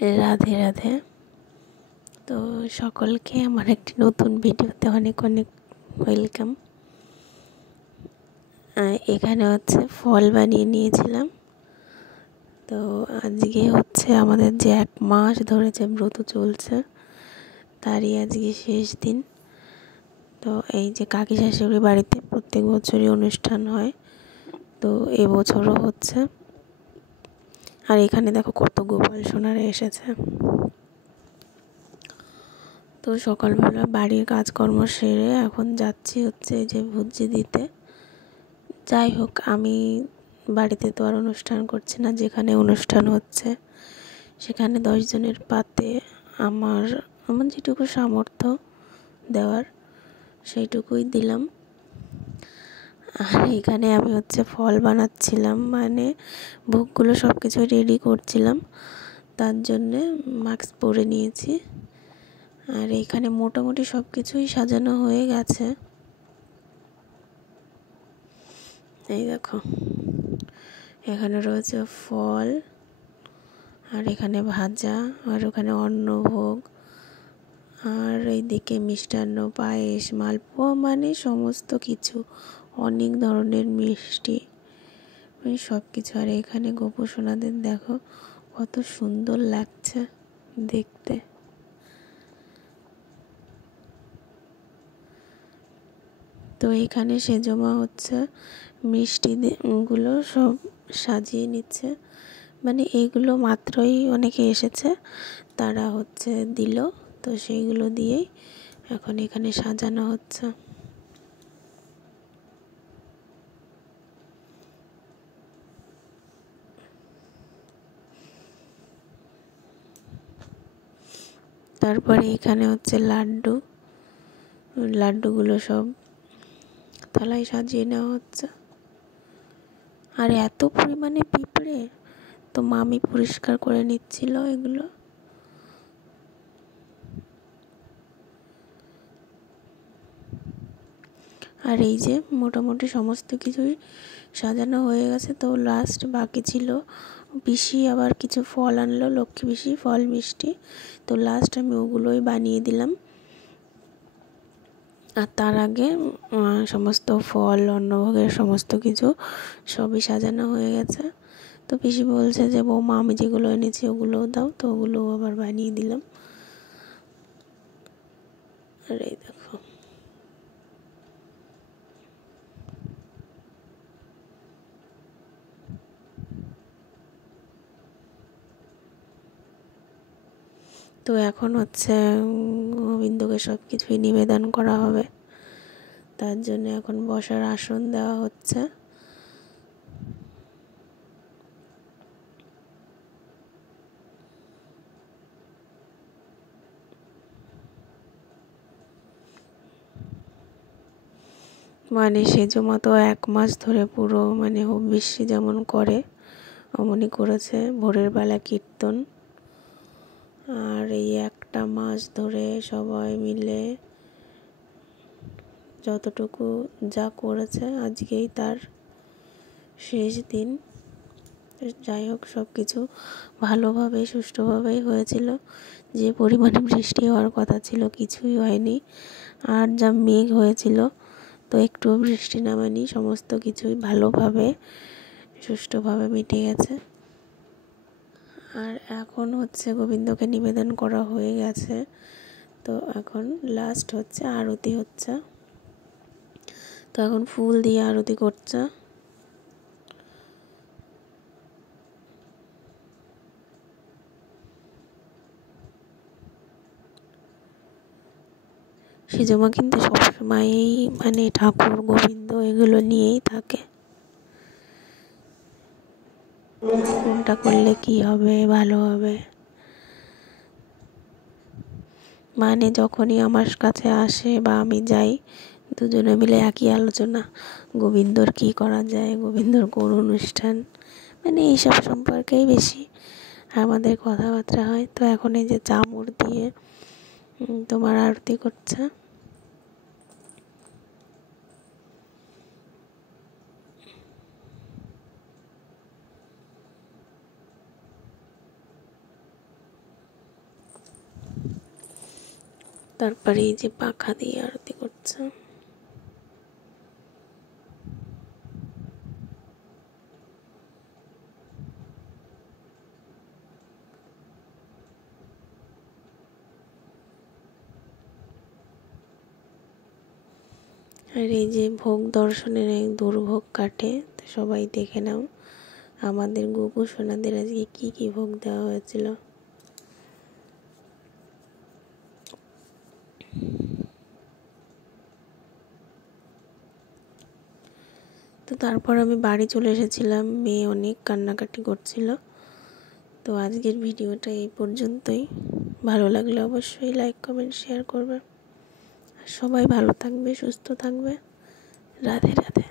রাধে রাধে। তো সকলকে আমার একটি নতুন ভিডিওতে অনেক অনেক ওয়েলকাম। এখানে ফল বানিয়ে নিয়েছিলাম। তো আজকে আমাদের যে 1 মাস ধরে যে ব্রত চলছে তারই আজকে শেষ দিন। তো এই যে কাকি শাশুড়ি বাড়িতে প্রত্যেক বছরই অনুষ্ঠান হয়, তো এবছরও হচ্ছে। আর এখানে দেখো কত গোপাল সোনারা এসেছে। তো সকালবেলা বাড়ির কাজকর্ম সেরে এখন যাচ্ছি এই যে ভুজি দিতে। যাই হোক, আমি বাড়িতে তো আর অনুষ্ঠান করছি না, যেখানে অনুষ্ঠান হচ্ছে সেখানে 10 জনের পাতে আমার যেটুকু সামর্থ্য দেওয়ার সেইটুকুই দিলাম। আর এখানে আমি ফল বানাচ্ছিলাম, মানে ভোগগুলো সব কিছু রেডি করছিলাম, তার জন্যে মাস্ক পরে নিয়েছি। আর এখানে মোটামুটি সব কিছুই সাজানো হয়ে গেছে। এই দেখো, এখানে রয়েছে ফল, আর এখানে ভাজা, আর ওখানে অন্নভোগ, আর এইদিকে মিষ্টান্ন, পায়েস, মালপোয়া, মানে সমস্ত কিছু, অনেক ধরনের মিষ্টি, মানে সব কিছু। আর এখানে গোপসোনাদের দেখো কত সুন্দর লাগছে দেখতে। তো এখানে সেজমা মিষ্টি গুলো সব সাজিয়ে নিচ্ছে, মানে এইগুলো মাত্রই অনেকে এসেছে, তারা দিল, তো সেইগুলো দিয়েই এখন এখানে সাজানো হচ্ছে। তারপরে এখানে লাড্ডুগুলো সব থালায় সাজিয়ে নেওয়া হচ্ছে। আর এত পরিমাণে পিঁপড়ে, তো মামি পরিষ্কার করে নিচ্ছিল এগুলো। আর এই যে মোটামুটি সমস্ত কিছুই সাজানো হয়ে গেছে। তো লাস্ট বাকি ছিল, পিসি আবার কিছু ফল আনলো, লক্ষ্মী পিসি, ফল মিষ্টি। তো লাস্ট আমি ওগুলোই বানিয়ে দিলাম। আর তার আগে সমস্ত ফল, অন্নভোগের সমস্ত কিছু সবই সাজানো হয়ে গেছে। তো পিসি বলছে যে বৌমা, আমি যেগুলো এনেছি ওগুলোও দাও, তো ওগুলোও আবার বানিয়ে দিলাম। আর এই দেখো, তো এখন গোবিন্দকে সব কিছুই নিবেদন করা হবে, তার জন্য এখন বসার আসন দেওয়া হচ্ছে। মানে সেজমা তো 1 মাস ধরে পুরো মানে হবিষ্যি যেমন করে অমনি করেছে, ভোরের বেলা কীর্তন। আর এই 1টা মাস ধরে সবাই মিলে যতটুকু যা করেছে, আজকেই তার শেষ দিন। যাই হোক, সব কিছু ভালোভাবেই সুষ্ঠুভাবেই হয়েছিল। যে পরিমাণে বৃষ্টি হওয়ার কথা ছিল কিছুই হয়নি। আর যা মেঘ হয়েছিল, তো একটুও বৃষ্টি নামেনি, সমস্ত কিছুই ভালোভাবে সুষ্ঠুভাবে মিটে গেছে। আর এখন গোবিন্দকে নিবেদন করা হয়ে গেছে, তো এখন লাস্ট আরতি হচ্ছে। তো এখন ফুল দিয়ে আরতি করছে। সেজমা কিন্তু সবসময়ই মানে ঠাকুর, গোবিন্দ এগুলো নিয়েই থাকে। কোনটা করলে কি হবে, ভালো হবে, মানে যখনই আমার কাছে আসে বা আমি যাই, দুজনে মিলে একই আলোচনা, গোবিন্দর কি করা যায়, গোবিন্দর কোন অনুষ্ঠান, মানে এইসব সম্পর্কেই বেশি আমাদের কথাবার্তা হয়। তো এখন এই যে চামড় দিয়ে তোমার আরতি করছে। তারপরে এই যে পাখা দিয়ে আরতি করছে। আর এই যে ভোগ দর্শনের এক দুর্ভোগ কাটে, তো সবাই দেখে নাও আমাদের গোপু সোনাদের আজকে কি কি ভোগ দেওয়া হয়েছিল। তো তারপর আমি বাড়ি চলে এসেছিলাম, মেয়ে অনেক কান্নাকাটি করছিল। তো আজকের ভিডিওটা এই পর্যন্তই। ভালো লাগলে অবশ্যই লাইক কমেন্ট শেয়ার করবে। সবাই ভালো থাকবে, সুস্থ থাকবে। রাধে রাধে।